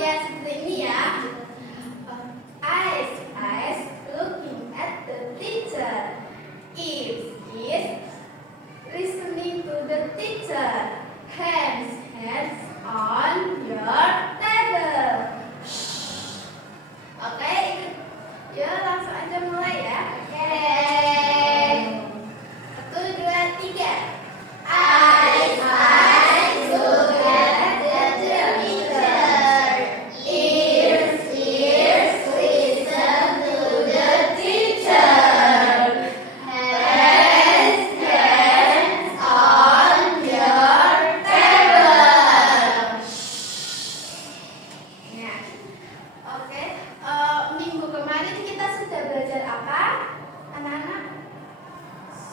Ya, seperti ini ya. Eyes looking at the teacher. Ears listening to the teacher. Hands on your table. Oke, ya langsung aja mulai ya. Oke. 1, 2, 3. Eyes look at the teacher. Ears listen to the teacher. Hands on your table. Nah, oke. Minggu kemarin kita sudah belajar apa, anak-anak?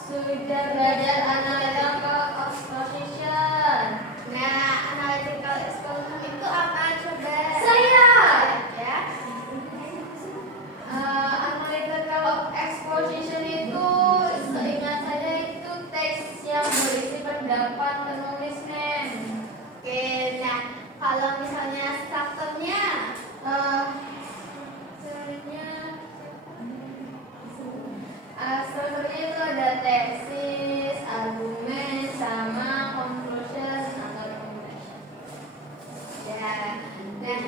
Sudah belajar analytical exposition. Nah, analytical exposition itu apa coba? Saya. Ya. Analytical exposition itu seingat saya itu teks yang berisi pendapat penulis, Nen. Oke, nah kalau misalnya strukturnya, strukturnya itu ada tesis, argumen, sama conclusion atau conclusion. ya. Nah,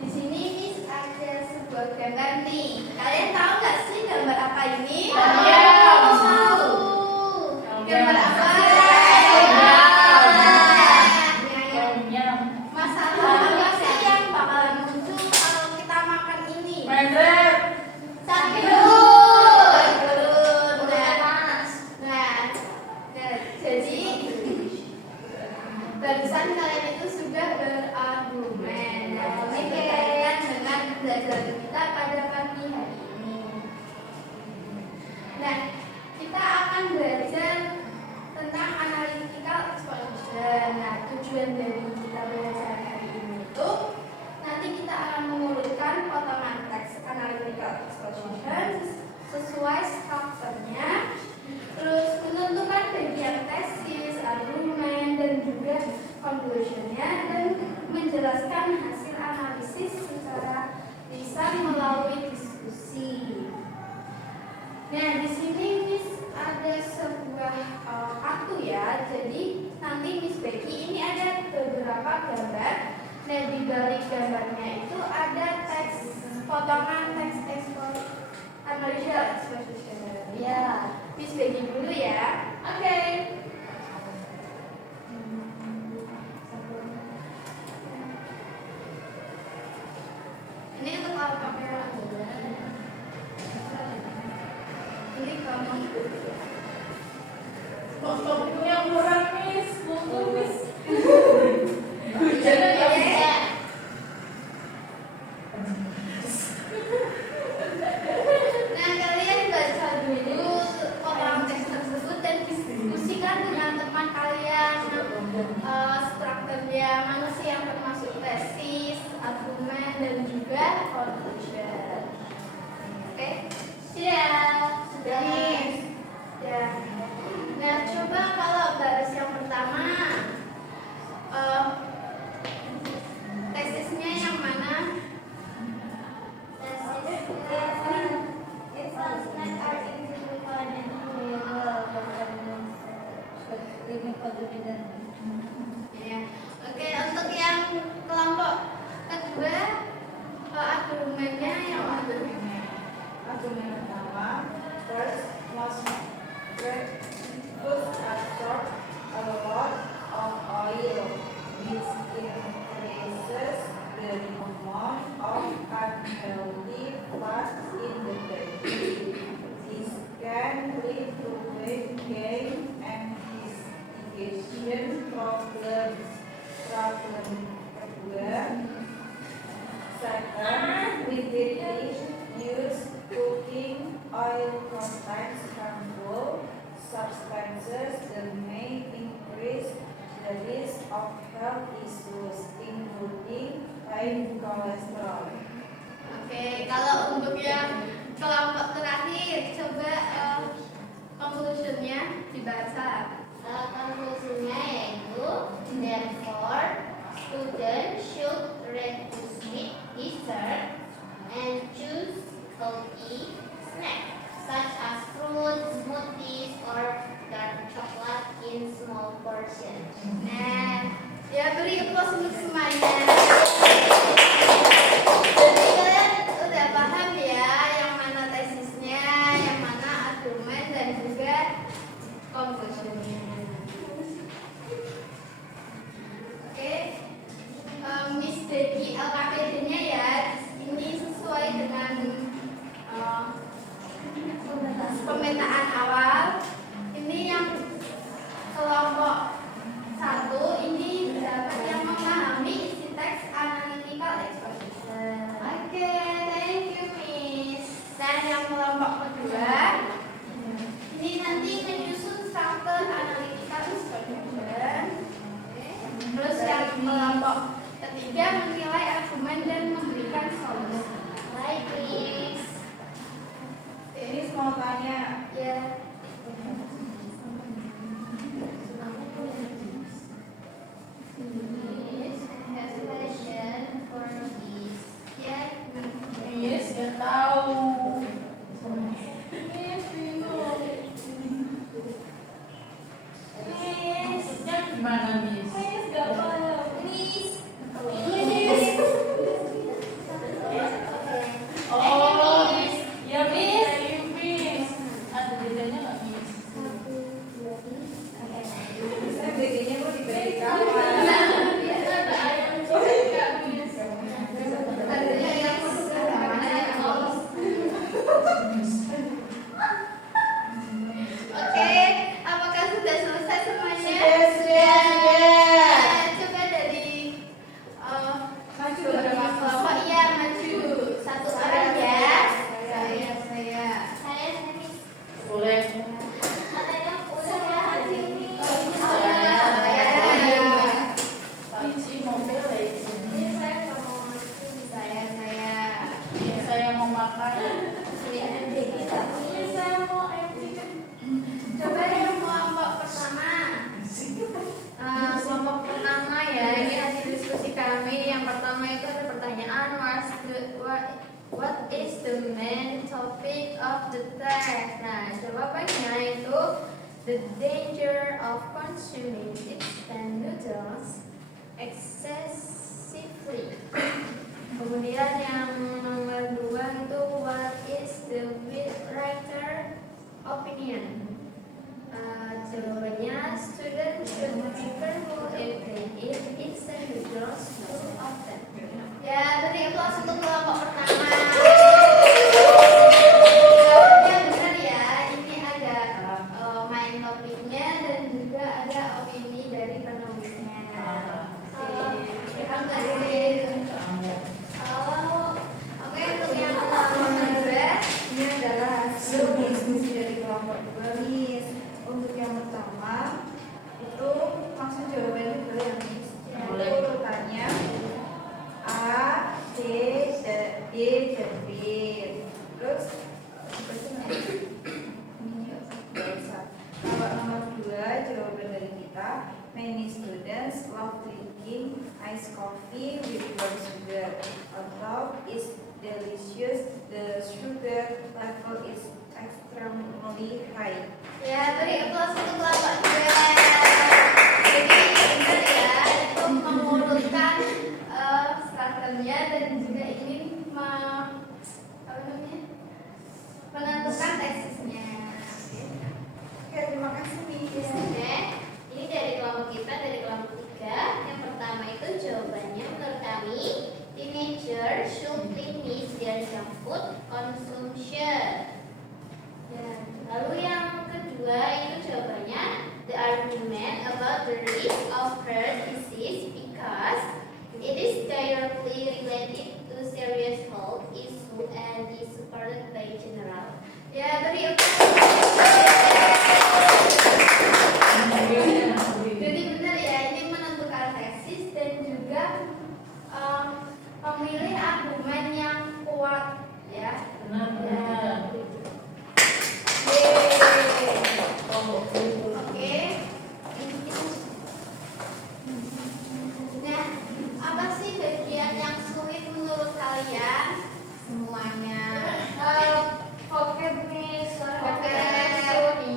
di sini Miss ada sebuah gambar nih. Kalian tahu nggak sih gambar apa ini? Tahu. Gambar apa? Masalah apa sih yang bakalan muncul kalau kita makan ini? Sakit perut. Nah, jadi barusan kalian itu sudah berargumen. Nah, ini berkaitan dengan pelajaran kita pada pagi hari ini. Nah, kita akan belajar tentang analytical exposition. Nah, tujuan dari kita belajar hari ini itu nanti kita akan mengurutkan potongan teks analytical exposition sesuai strukturnya, terus menentukan bagian tesis, argumen, dan juga conclusionnya, dan menjelaskan hasil analisis secara lisan melalui diskusi. Nah, di sini Miss ada sebuah kartu ya. Jadi nanti Miss Becky ini ada beberapa gambar. Nah, di balik gambarnya itu ada teks, potongan teks analytical exposition. Ya, Miss Becky dulu ya. Oke. Ini untuk kalau kamera. Ini kamu. Stop yang murah, Miss. Miss. Nah, kalian baca dulu potongan teks tersebut dan diskusikan dengan teman kalian strukturnya mana sih yang termasuk tesis, argumen, dan juga conclusion. Oke, sudah nih. Ya. Nah, coba kalau baris yang pertama, tesisnya yang mana? Ya. Oke, untuk yang kelompok kedua, argumennya yang mana? Argumen pertama, first must absorb a lot of oil, which increases the amount of unhealthy fats in the body. This can lead to weight gain and investigation problems. Problem kedua, second, repeatedly use cooking oil contains harmful substances that may increase the risk of health issues, including high cholesterol. Oke, kalau untuk yang kelompok terakhir, coba conclusionnya dibaca. Conclusionnya yaitu therefore student portion. Nah, ya beri applause untuk semuanya. Jadi kalian udah paham ya yang mana tesisnya, yang mana argumen dan juga conclusionnya. Oke, Miss Dedi LKPD-nya ya, ini sesuai dengan pemetaan awal. Ini yang kelompok 1 ini dapat yang memahami isi teks analytical exposition. Oke, thank you, Miss. Dan yang kelompok kedua ini nanti menyusun struktur analytical exposition. Terus yang kelompok ketiga menilai argumen dan memberikan solusi. Baik, Miss. Ini mau tanya, Ya. Miss, I have a question for Miss. Ya. Miss, Nggak tahu. Miss, bingung. Miss, Maksudnya gimana, Miss? Miss, gak paham. Miss. Miss. Oh, ya Miss. Miss. Ada bedanya nggak, Miss? saya bedanya mau dibagi kapan? Tadinya yang mana yang lolos. Oke, apakah sudah selesai semuanya? Sudah. Coba dari Maju beberapa kelompok, iya maju satu orang ya. Saya. Saya Miss. Boleh. Ada yang udah ya hari ini. Kunci mobil ya. Miss, saya nggak mau ngerti. Saya. Saya mau makan. Miss, saya mau empty. Coba yang kelompok pertama. Kelompok pertama ya, ini hasil diskusi kami. Yang pertama itu ada pertanyaan, what is the main topic of the text? Nah, jawabannya itu the danger of consuming instant noodles excessively. Kemudian yang nomor 2 itu what is the writer opinion? Jawabannya student should be careful if they eat instant noodles too often. Ya, beri applause untuk kelompok pertama. Jawabnya benar ya. Ini ada main topiknya dan juga ada opini dari penulisnya. Alhamdulillah. Oke, untuk yang kelompok 2 Ini adalah hasil diskusi dari kelompok 2, Miss. Untuk yang pertama itu langsung jawabannya dulu ya, Miss. Boleh. Itu urutannya A, C, D, dan B. Terus ini nggak usah. Kalau nomor 2 jawaban dari kita, many students love drinking iced coffee with brown sugar. Although it's delicious, the sugar level is extremely high. Ya, beri applause untuk kelompok 2. Jadi benar ya, itu mengurutkan strukturnya dan juga ingin menentukan tesisnya. Oke, terima kasih, Miss. Oke, ini dari kelompok kita, dari kelompok 3. Yang pertama itu jawabannya menurut kami, teenagers should limit their junk food consumption. Ya. Lalu yang kedua itu jawabannya the argument about the risk of heart disease because it is directly related to serious health issue and is supported by general. Ya, beri Jadi benar ya, ini menentukan tesis dan juga memilih argumen yang kuat ya. Benar. Oke. Nah, apa sih bagian yang sulit menurut kalian semuanya? Oke, Miss. Oke.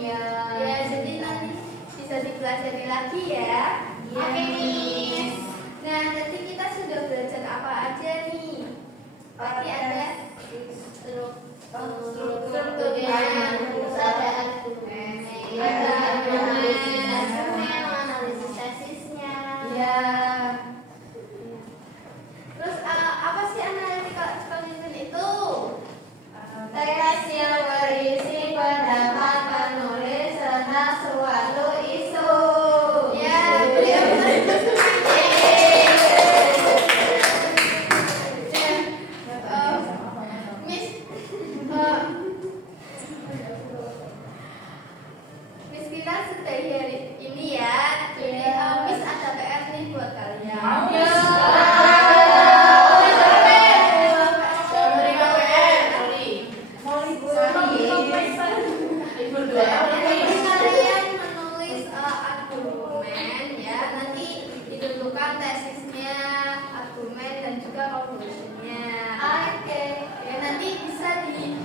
Ya. Ya, jadi nanti bisa dipelajari lagi ya. Oke, Miss. Nah, nanti kita sudah belajar apa aja nih? Tadi ada Strukturnya, ada argumen, analisis tesisnya. Ya. Terus apa sih analytical exposition itu? Teks yang berisi pendapat penulis tentang suatu isu. Ya, beliau Miss, Miss kita sudah hari ini ya. Jadi Miss ada PR nih buat kalian. Mau ya. Jangan beri KPR, Oli. Mau liburan. Libur 2 tahun Jadi ini. kalian menulis argumen ya, nanti ditentukan tesisnya, argumen dan juga conclusionnya. Oke. Ya nanti bisa di